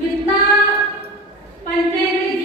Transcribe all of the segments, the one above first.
इतना पंचायत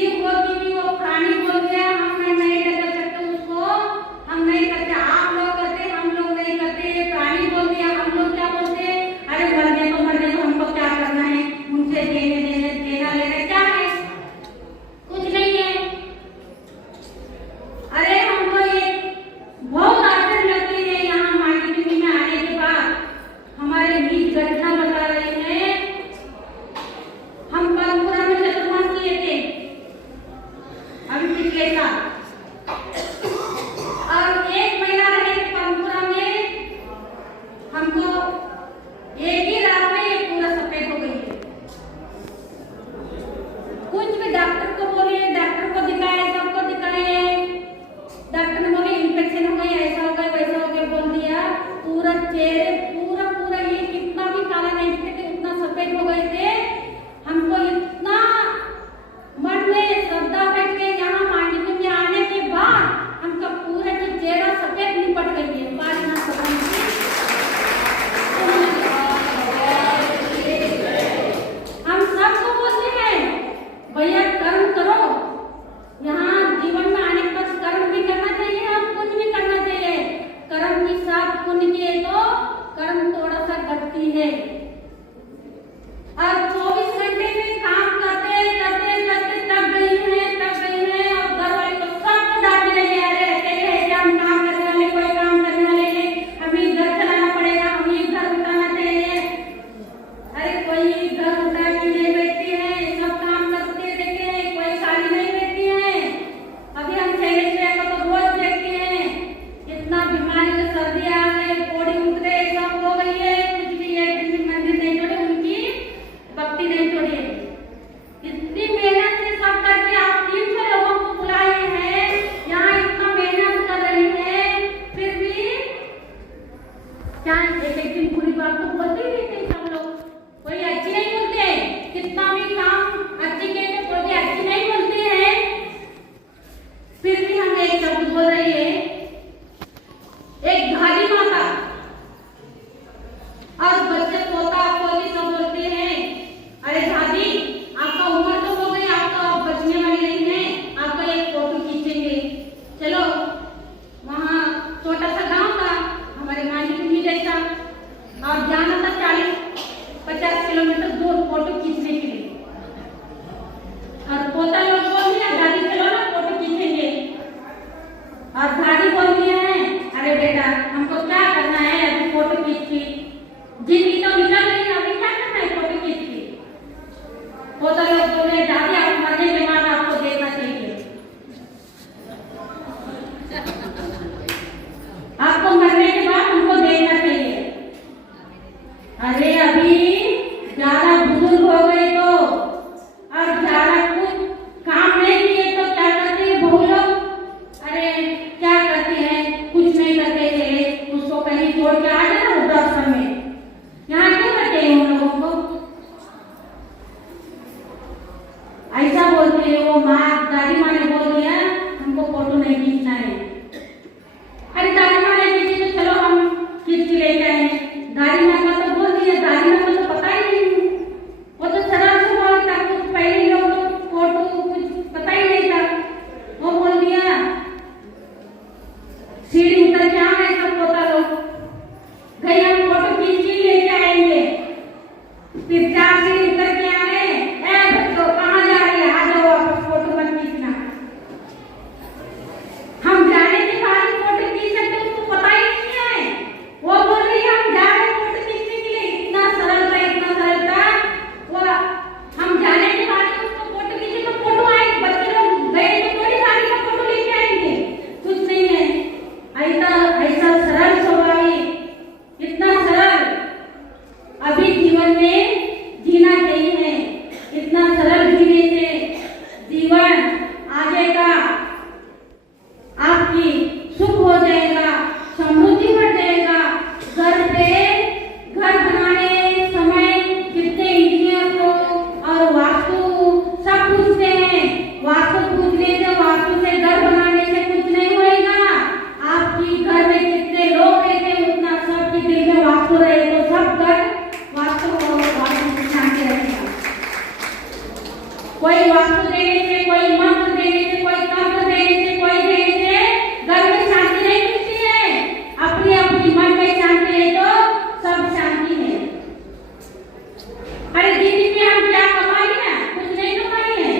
घर उठा के नहीं बैठती है, सब काम करते रहते हैं, कोई खाली नहीं बैठती है। अभी हम शैलेश को तो रोज देखते हैं, इतना बीमारी में सर्दी आ गई, बॉडी उतरे सब हो गई है, कुछ भी एक दिन मंदिर नहीं छोड़े, उनकी भक्ति नहीं छोड़ी है। इतनी मेहनत से सब करके आप 300 लोगों को बुलाए हैं, यहाँ इतना मेहनत कर रही है, फिर भी क्या एक दिन पूरी बात तो बोलते ही रहते सब लोग, कोई अच्छी नहीं बोलते, कितना भी काम अच्छी कहते कोई अच्छी नहीं बोलते हैं, फिर भी हम एक शब्द बोल रही है। एक धारी माता और बच्चे पोता पोती सब बोलते हैं, अरे दादी आपका उम्र तो हो गई, आप तो अब बचने वाली नहीं है, आपका एक फोटो खींचेंगे। चलो वहाँ छोटा सा गांव था हमारे मांझी जैसा, और जाना था 40-50 किलोमीटर दूर फोटो खींचने के लिए, और पोता लोग बोल दिया दादी चलो ना फोटो खींचेंगे, और दादी बोल दिया है अरे बेटा हमको क्या करना है अभी फोटो खींच के, जिंदगी तो निकल गई, अभी क्या करना है फोटो खींच के। पोता लोग बोले दादी आप मरने के बाद आपको देखना चाहिए, आपको मरने के बाद हमको देखना चाहिए। अरे अभी ज्यादा बुजुर्ग हो गए तो और ज्यादा कुछ काम नहीं किए तो क्या करते हैं बहू लोग, अरे क्या करते हैं कुछ नहीं करते थे, उसको कहीं छोड़ के आ जाना वृद्धाश्रम में, यहाँ क्यों करते हैं उन लोगों को, ऐसा बोलते हैं। वो माँ दादी माँ ने बोल दिया हमको फोटो नहीं खींचना है, अरे दादी माँ ने खींची तो चलो हम खींच के ले जाए, दादी माँ का तो बोल दिया, दादी माँ को तो पता ही नहीं, वो तो सरल स्वभाव था, कुछ पहले लोग तो फोटो कुछ पता ही नहीं था, वो बोल दिया सीढ़ी उतर के आ गए सब पोता लोग, गए हम फोटो खींच के लेके आएंगे, फिर 4 सीढ़ी उतर के आ गए, ए बच्चों कहाँ जा रही है, आ जाओ वापस फोटो मत खींचना। हम जाने के बाद फोटो खींच सकते उसको पता ही नहीं है, वो बोल रही है हम जा रहे फोटो खींचने के लिए, इतना सरल था वो, हम जाने के बाद उसको फोटो खींचे तो फोटो आए, बच्चे लोग गए तो थोड़ी सारी का फोटो लेके आएंगे, कुछ नहीं है, ऐसा सरल स्वभाव, इतना सरल अभी जीवन में जीना चाहिए, इतना सरल जीने से जीवन आगे का आपकी सुख हो जाएगा, समृद्धि बढ़ जाएगा। घर बनाने समय कितने इंजीनियर को और वास्तु सब पूछते हैं, वास्तु पूछने से वास्तु से घर बनाने से कुछ नहीं होएगा, आपकी घर में कितने लोग रहते हैं उतना सबके दिल में वास्तु रहे तो सब घर वास्तु की शांति रहेगा। कोई वास्तु देने से, कोई मंत्र देने से, कोई तंत्र देने से, कोई देने से घर में शांति नहीं मिलती है, अपनी अपनी मन में शांति है तो सब शांति है। अरे जिंदगी में हम क्या कमाई है, कुछ नहीं कमाई है,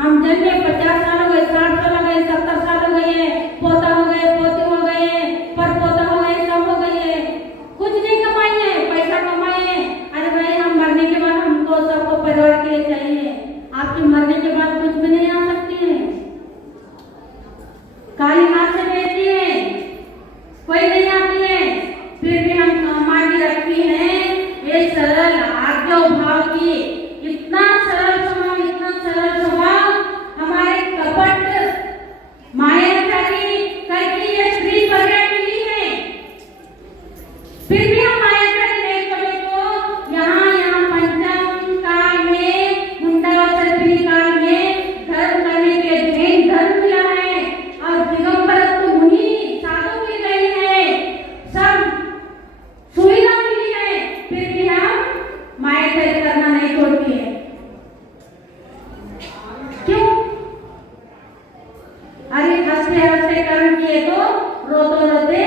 हम जन्मे 50 साल हो गए, 60 साल हो गए, 70 साल हो गए, पोता हो गए, पोती हो गए, परपोता हो गए, सब हो गए, कुछ नहीं कमाई है, पैसा कमाए है। अरे भाई हम मरने के बाद हमको सबको परिवार के लिए चाहिए, आपके मरने के बाद कुछ भी नहीं आ सकती है, काली माँ से रहती है कोई नहीं आती है, फिर भी हम मांगी रखती है ये सरल आज्ञा भाव की, इतना सरल स्वभाव, इतना सरल स्वभाव, हमारे कपट मायाचारी करके ये स्त्री प्रज्ञा मिली है, फिर भी हम मायाचारी नहीं छोड़े तो यहाँ पंचम काल में, मुंडावसर्पिणी काल में धर्म करने के जैन धर्म मिला है, और दिगंबरत्व मुनि साधु मिल गई है, सब सुविधा मिली है, फिर भी हम मायाचारी करना नहीं छोड़ती है, क्यों? अरे हंसते कर्म किए तो रोते रोते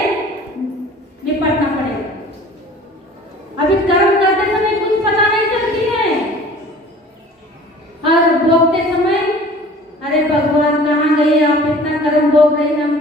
निपटना पड़ेगा, अभी कर्म करते समय कुछ पता नहीं चलती है, और भोगते समय अरे भगवान कहाँ गए, आप इतना कर्म भोग रहे हैं, हम